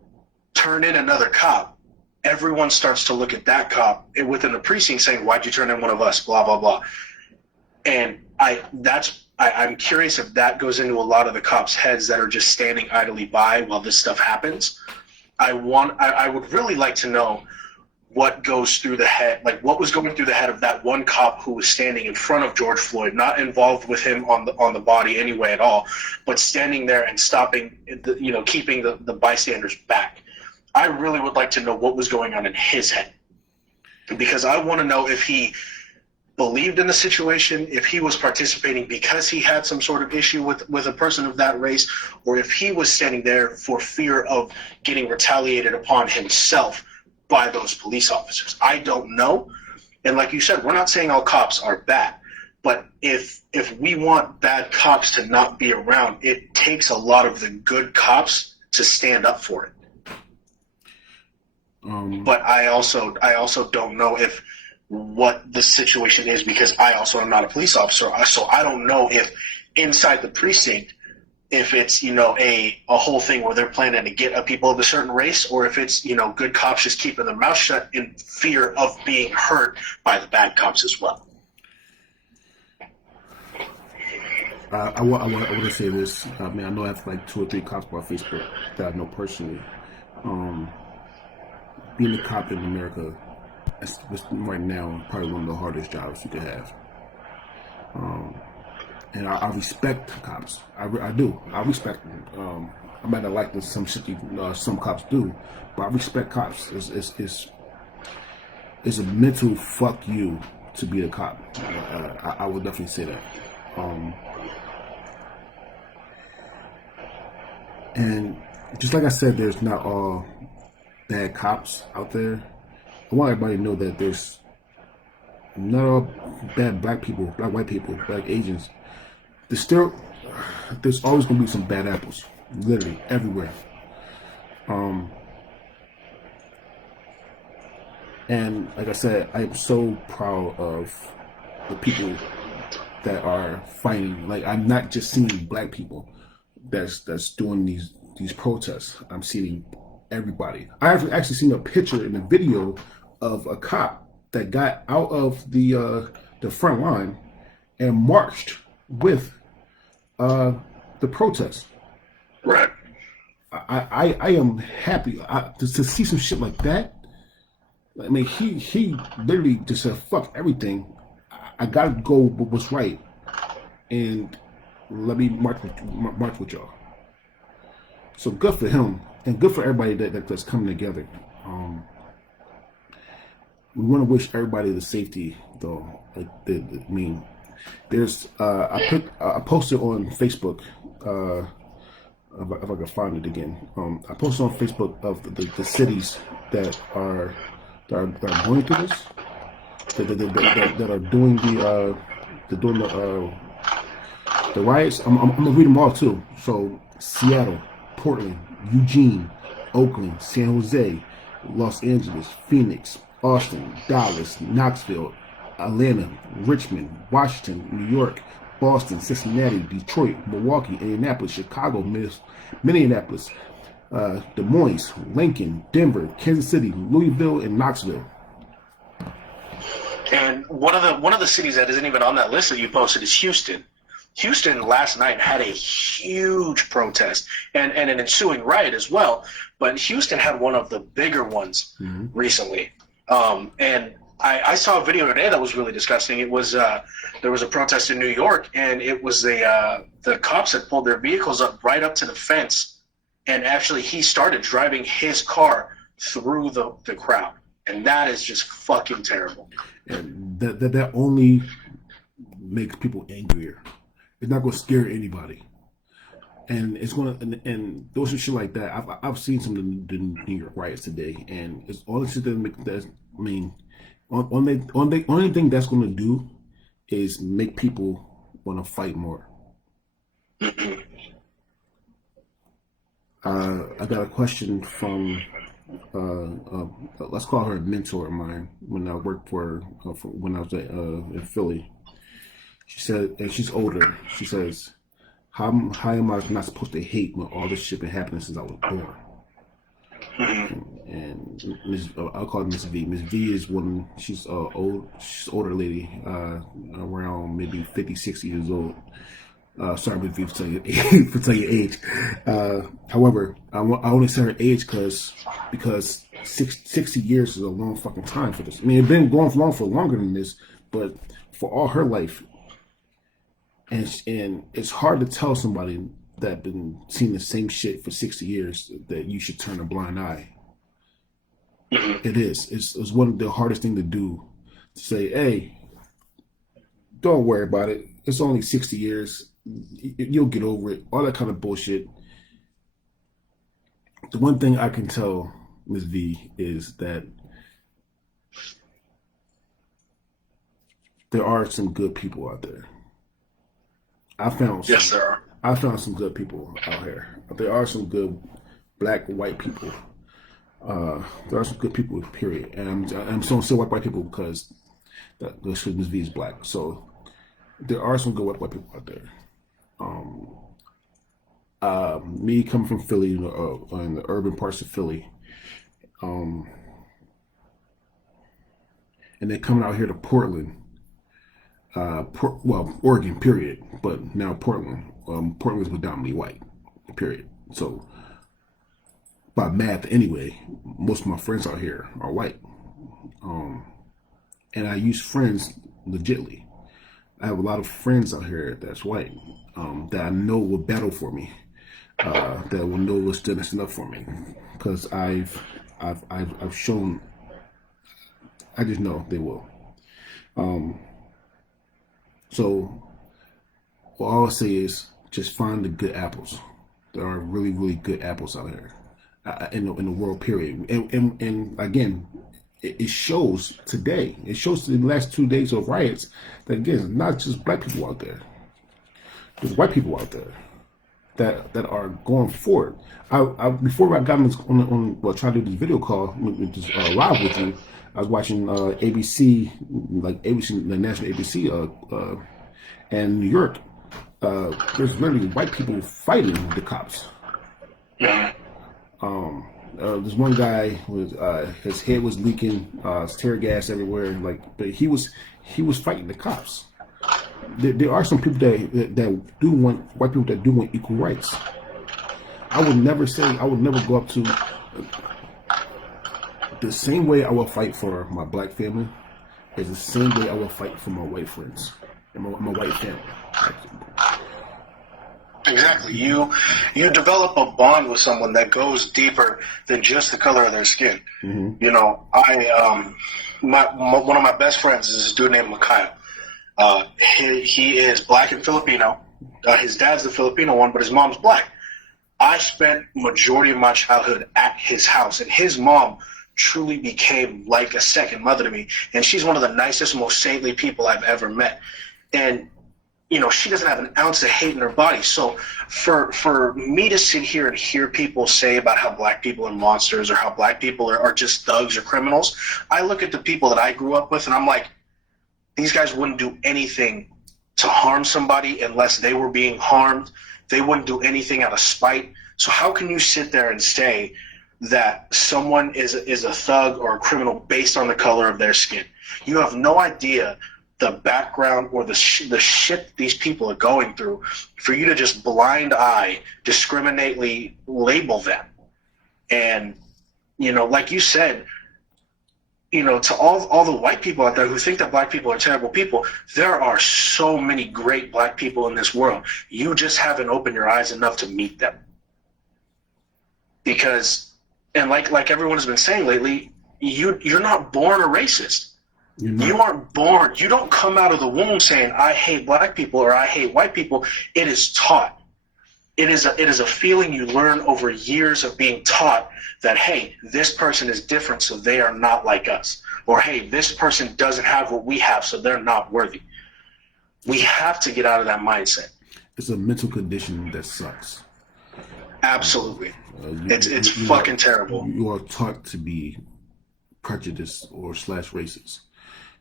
turn in another cop, everyone starts to look at that cop within the precinct saying, why'd you turn in one of us, blah, blah, blah. And I'm curious if that goes into a lot of the cops' heads that are just standing idly by while this stuff happens. I would really like to know what goes through the head, like what was going through the head of that one cop who was standing in front of George Floyd, not involved with him on the body anyway at all, but standing there and stopping, keeping the bystanders back. I really would like to know what was going on in his head, because I want to know if he believed in the situation, if he was participating because he had some sort of issue with a person of that race, or if he was standing there for fear of getting retaliated upon himself by those police officers. I don't know. And like you said, we're not saying all cops are bad, but if we want bad cops to not be around, it takes a lot of the good cops to stand up for it. But I also don't know what the situation is, because I also am not a police officer, so I don't know if inside the precinct, if it's a whole thing where they're planning to get people of a certain race, or if it's good cops just keeping their mouth shut in fear of being hurt by the bad cops as well. I want to say this. I mean, I know I have like 2 or 3 cops on Facebook that I know personally. Being a cop in America, right now, probably one of the hardest jobs you could have. And I respect cops. I do. I respect them. I might not like some shit some cops do, but I respect cops. It's a mental fuck you to be a cop. I would definitely say that. And just like I said, there's not all bad cops out there. I want everybody to know that there's not all bad black people, black white people, black Asians. There's always going to be some bad apples, literally everywhere. And like I said, I am so proud of the people that are fighting. Like, I'm not just seeing black people that's doing these protests. I'm seeing everybody. I have actually seen a picture in a video of a cop that got out of the front line and marched with the protest. Right. I am happy to see some shit like that. I mean, he literally just said, fuck everything. I gotta go with what's right, and let me march with y'all. So good for him, and good for everybody that's coming together. We want to wish everybody the safety, though. I mean, there's I posted on Facebook if I can find it again. I posted on Facebook of the cities that are going through this, that are doing the riots. I'm gonna read them all too. So Seattle, Portland, Eugene, Oakland, San Jose, Los Angeles, Phoenix, Austin, Dallas, Knoxville, Atlanta, Richmond, Washington, New York, Boston, Cincinnati, Detroit, Milwaukee, Indianapolis, Chicago, Minneapolis, Des Moines, Lincoln, Denver, Kansas City, Louisville, and Knoxville. And one of the cities that isn't even on that list that you posted is Houston. Houston last night had a huge protest and an ensuing riot as well. But Houston had one of the bigger ones recently. And I saw a video today that was really disgusting. It was there was a protest in New York, and it was the cops had pulled their vehicles up right up to the fence, and actually he started driving his car through the crowd, and that is just fucking terrible. And that only makes people angrier. It's not going to scare anybody, and it's going to and those are shit like that. I've seen some of the New York riots today, and it's all the shit that make that. I mean, only thing that's going to do is make people want to fight more. I got a question from let's call her a mentor of mine when I worked for when I was in Philly. She said, and she's older. She says, "How am I not supposed to hate when all this shit been happening since I was born?" And I'll call her Miss V. Miss V is one. She's she's older lady, around maybe 50, 60 years old. Sorry, Miss V, for telling your age. However, I only say her age because 60 years is a long fucking time for this. I mean, it's been going on for longer than this, but for all her life. And it's hard to tell somebody that been seeing the same shit for 60 years that you should turn a blind eye. It is. It's one of the hardest thing to do. To say, hey, don't worry about it. It's only 60 years. You'll get over it. All that kind of bullshit. The one thing I can tell Ms. V is that there are some good people out there. I found some good people out here. There are some good black, white people. There are some good people, period. And I'm saying white people because Ms. V is black. So there are some good white people out there. Me coming from Philly, in the urban parts of Philly, and then coming out here to Portland. Oregon, period. But now Portland. Portland was predominantly white, period. So by math, anyway, most of my friends out here are white. And I use friends legitly. I have a lot of friends out here that's white, that I know will battle for me, that will know will stand up for me, because I've shown. I just know they will. So all I'll say is just find the good apples. There are really, really good apples out here in the world, period. And again, it shows today. It shows the last 2 days of riots that, again, it's not just black people out there. There's white people out there that are going forward. Before I got on trying to do this video call, just live with you, I was watching ABC, the national ABC, and New York. There's literally white people fighting the cops. Yeah. There's one guy was his head was leaking, tear gas everywhere. But he was fighting the cops. There are some people that do want white people that do want equal rights. I would never go up to the same way I will fight for my black family is the same way I will fight for my white friends and my white family. Exactly. You develop a bond with someone that goes deeper than just the color of their skin. Mm-hmm. You know, one of my best friends is this dude named Mikhail. He is black and Filipino, His dad's the Filipino one, but his mom's black. I spent majority of my childhood at his house, and his mom truly became like a second mother to me. And she's one of the nicest, most saintly people I've ever met. And she doesn't have an ounce of hate in her body. So for me to sit here and hear people say about how black people are monsters or how black people are just thugs or criminals, I look at the people that I grew up with and I'm like, these guys wouldn't do anything to harm somebody unless they were being harmed. They wouldn't do anything out of spite. So how can you sit there and say that someone is a thug or a criminal based on the color of their skin? You have no idea the background or the shit these people are going through for you to just blind eye, discriminately label them. And, like you said, to all the white people out there who think that black people are terrible people, there are so many great black people in this world. You just haven't opened your eyes enough to meet them. Because, and like everyone has been saying lately, you're not born a racist. You aren't born. You don't come out of the womb saying, I hate black people or I hate white people. It is taught. It is a feeling you learn over years of being taught that, hey, this person is different, so they are not like us. Or, hey, this person doesn't have what we have, so they're not worthy. We have to get out of that mindset. It's a mental condition that sucks. Absolutely. It's fucking terrible. You are taught to be prejudiced or /racist.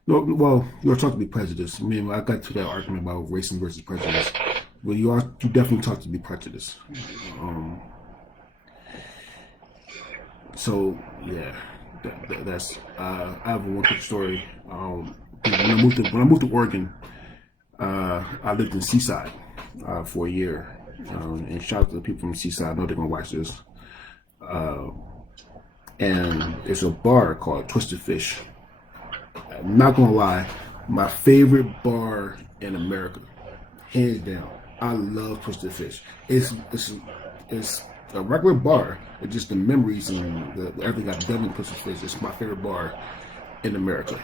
No, well, you're taught to be prejudiced. I mean, I got to that argument about racism versus prejudice. Well, you definitely taught to be prejudiced. So yeah, that's. I have one quick story. When I moved to Oregon, I lived in Seaside for a year. And shout out to the people from Seaside. I know they're gonna watch this. And there's a bar called Twisted Fish. I'm not gonna lie, my favorite bar in America, hands down. I love Twisted Fish. It's a regular bar, but just the memories and everything I've done in Twisted Fish. It's my favorite bar in America.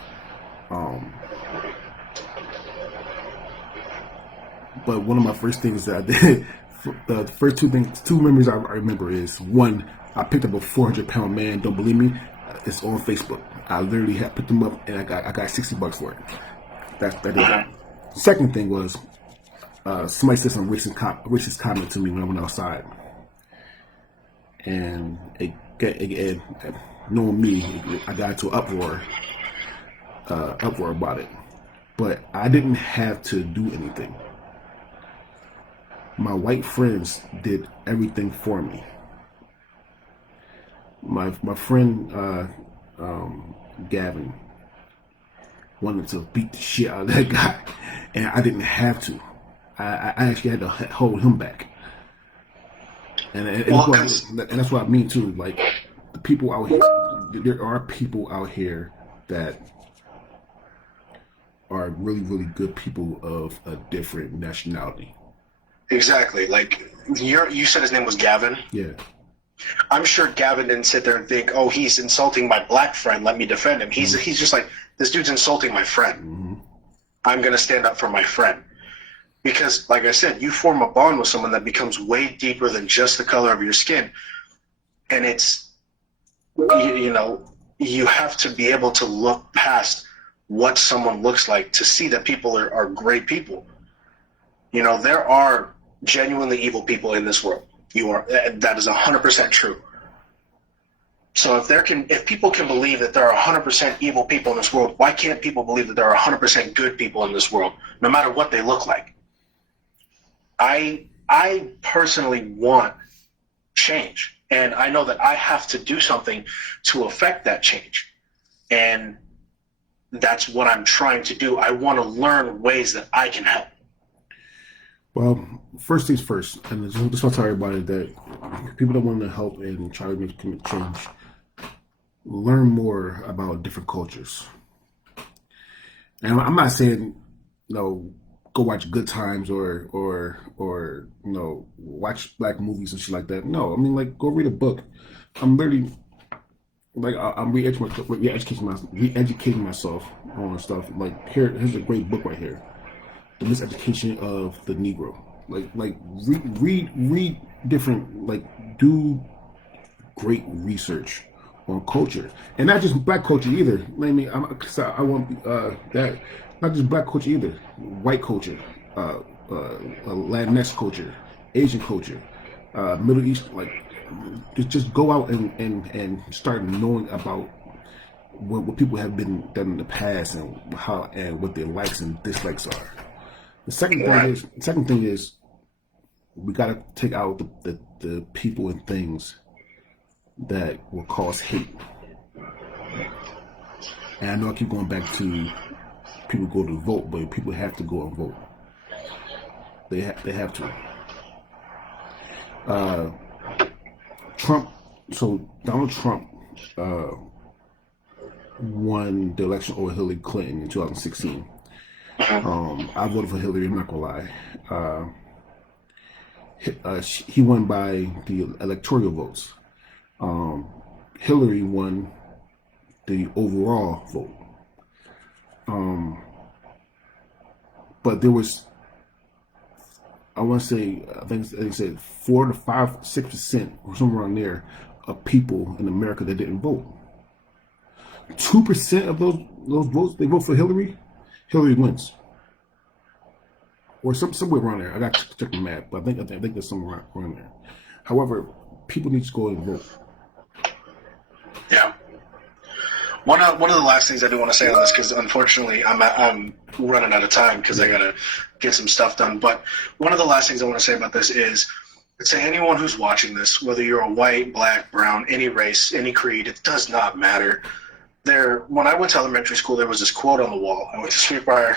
But one of my first things that I did, the first two memories I remember is, one, I picked up a 400-pound man. Don't believe me? It's on Facebook. I literally picked him up and I got $60 for it. That is that. Second thing was, somebody said some racist comment to me when I went outside, and it knowing me, I got into an uproar about it. But I didn't have to do anything. My white friends did everything for me. My friend Gavin wanted to beat the shit out of that guy, and I didn't have to. I actually had to hold him back, and that's what I mean too. Like, the people out here, there are people out here that are really, really good people of a different nationality. Exactly. Like, you said his name was Gavin? Yeah. I'm sure Gavin didn't sit there and think, oh, he's insulting my black friend, let me defend him. He's just like, this dude's insulting my friend. Mm-hmm. I'm going to stand up for my friend. Because, like I said, you form a bond with someone that becomes way deeper than just the color of your skin. And it's, you have to be able to look past what someone looks like to see that people are great people. There are genuinely evil people in this world. That is 100% true. So if people can believe that there are 100% evil people in this world, why can't people believe that there are 100% good people in this world, no matter what they look like? I personally want change, and I know that I have to do something to affect that change, and that's what I'm trying to do. I want to learn ways that I can help. Well, first things first, and I just want to tell everybody that people that want to help and try to make change, learn more about different cultures. And I'm not saying, go watch Good Times or watch black movies and shit like that. No, I mean, like, go read a book. I'm literally, like, I'm re-educating myself on stuff. Like, here's a great book right here. The Miseducation of the Negro. Read different, do great research on culture, and not just black culture either. I mean, I want that, not just black culture either, white culture, Latinx culture, Asian culture, Middle East. Just go out and start knowing about what people have been done in the past, and how and what their likes and dislikes are. The second thing is we got to take out the people and things that will cause hate. And I know I keep going back to people go to vote, but people have to go and vote. They have to. Trump. So Donald Trump won the election over Hillary Clinton in 2016. I voted for Hillary. I'm not gonna lie. He won by the electoral votes. Hillary won the overall vote. But there was, I want to say, I think they said 4 to 5, 6%, or somewhere around there, of people in America that didn't vote. 2% of those votes, they vote for Hillary. Hillary wins, or somewhere around there. I got to check the map, but I think there's somewhere around there. However, people need to go and vote. Yeah. One of the last things I do want to say on this, because unfortunately I'm running out of time because I gotta get some stuff done. But one of the last things I want to say about this is, to anyone who's watching this, whether you're a white, black, brown, any race, any creed, it does not matter. When I went to elementary school, there was this quote on the wall. I went to Sweetbriar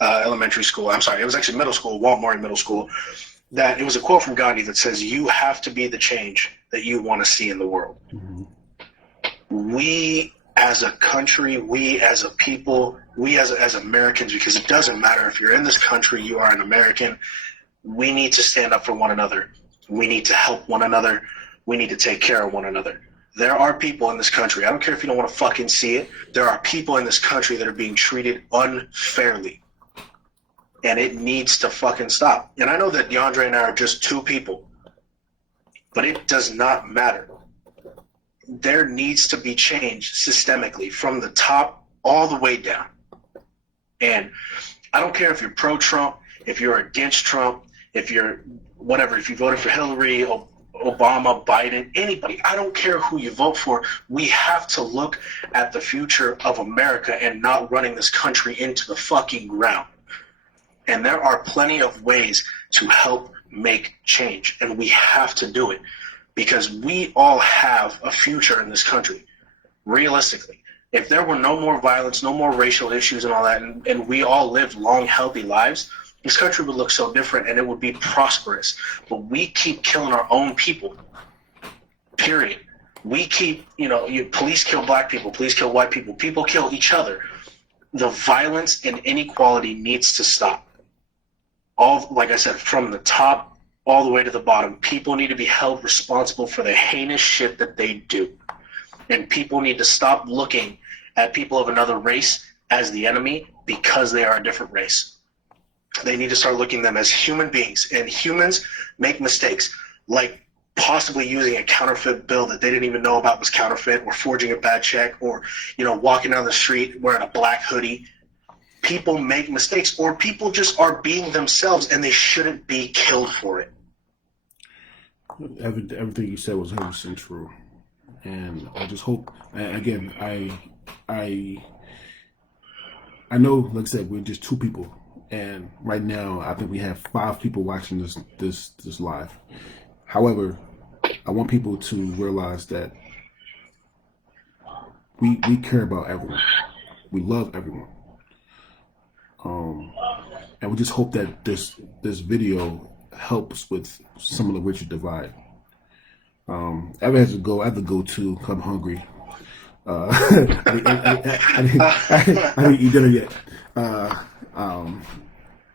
Elementary School. I'm sorry, it was actually middle school, Walmart Middle School. That it was a quote from Gandhi that says, "You have to be the change that you want to see in the world." Mm-hmm. We as a country, we as a people, we as Americans, because it doesn't matter if you're in this country, you are an American, we need to stand up for one another. We need to help one another. We need to take care of one another. There are people in this country, I don't care if you don't want to fucking see it, there are people in this country that are being treated unfairly. And it needs to fucking stop. And I know that DeAndre and I are just two people, but it does not matter. There needs to be change systemically from the top all the way down. And I don't care if you're pro-Trump, if you're against Trump, if you're whatever, if you voted for Hillary, Obama, Biden, anybody, I don't care who you vote for. We have to look at the future of America and not running this country into the fucking ground. And there are plenty of ways to help make change, and we have to do it because we all have a future in this country. Realistically, if there were no more violence, no more racial issues and all that, and we all lived long, healthy lives, this country would look so different and it would be prosperous. But we keep killing our own people, period. We keep, police kill black people, police kill white people, people kill each other. The violence and inequality needs to stop. All, like I said, from the top all the way to the bottom, people need to be held responsible for the heinous shit that they do. And people need to stop looking at people of another race as the enemy because they are a different race. They need to start looking at them as human beings. And humans make mistakes, like possibly using a counterfeit bill that they didn't even know about was counterfeit, or forging a bad check, or walking down the street wearing a black hoodie. People make mistakes, or people just are being themselves, and they shouldn't be killed for it. Everything you said was 100% true, and I just hope. Again, I know, like I said, we're just two people, and right now I think we have 5 people watching this live. However, I want people to realize that we care about everyone. We love everyone. And we just hope that this video helps with some of the racial divide. I have to go too. I'm hungry. I didn't eat dinner yet.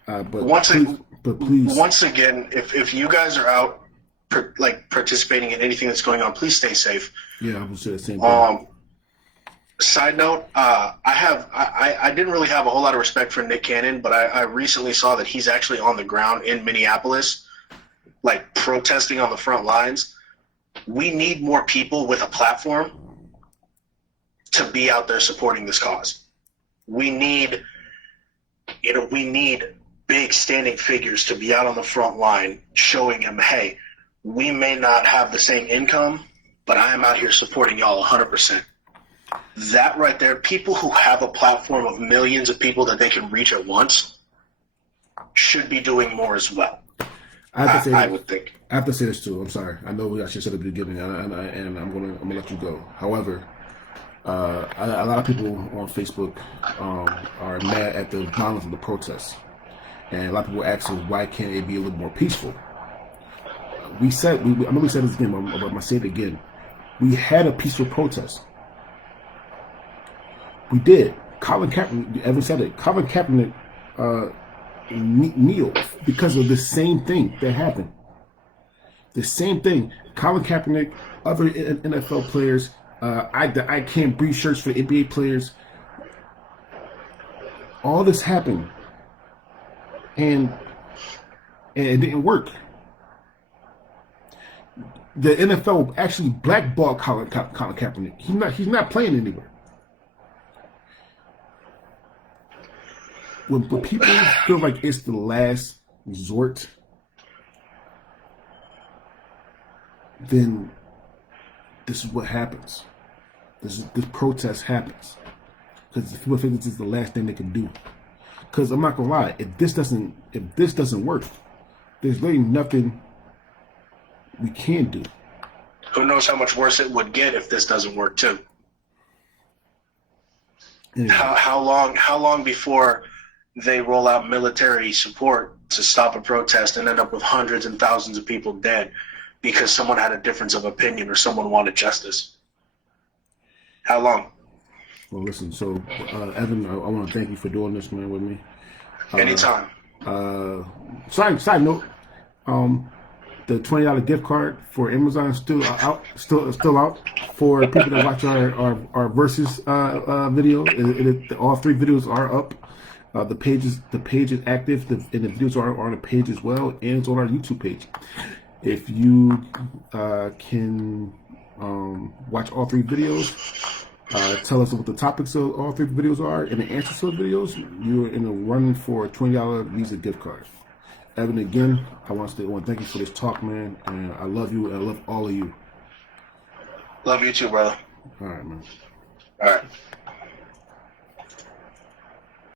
But please. Once again, if you guys are out participating in anything that's going on, please stay safe. Yeah, I would say the same thing. Side note, I didn't really have a whole lot of respect for Nick Cannon, but I recently saw that he's actually on the ground in Minneapolis, like protesting on the front lines. We need more people with a platform to be out there supporting this cause. We need big standing figures to be out on the front line showing him, hey, we may not have the same income, but I am out here supporting y'all 100%. That right there, people who have a platform of millions of people that they can reach at once should be doing more as well. I would think. I have to say this too. I'm sorry. I know I should have said at the beginning, and I'm gonna let you go. However, a lot of people on Facebook are mad at the violence of the protests, and a lot of people asking why can't it be a little more peaceful. I know we said this again, but I'm gonna say it again. We had a peaceful protest. We did. Colin Kaepernick, Evan said it. Colin Kaepernick kneeled because of the same thing that happened. The same thing. Colin Kaepernick, other NFL players, I can't breathe shirts for NBA players. All this happened, and it didn't work. The NFL actually blackballed Colin Kaepernick. He's not playing anywhere. When people feel like it's the last resort, then this is what happens. This protest happens because people think this is the last thing they can do. Because I'm not gonna lie, if this doesn't work, there's really nothing we can do. Who knows how much worse it would get if this doesn't work too? Anyway. How long before they roll out military support to stop a protest and end up with hundreds and thousands of people dead because someone had a difference of opinion or someone wanted justice? How long? Well, listen, so Evan, I want to thank you for doing this, man, with me. Anytime. Side note, the $20 gift card for Amazon is still out for people that watch our versus video. All 3 videos are up. The page is active, and the videos are on the page as well, and it's on our YouTube page. If you can watch all 3 videos, tell us what the topics of all 3 videos are, and the answers to the videos, you're in a running for a $20 Visa gift card. Evan, again, I want to thank you for this talk, man, and I love you, and I love all of you. Love you too, brother. All right, man. All right.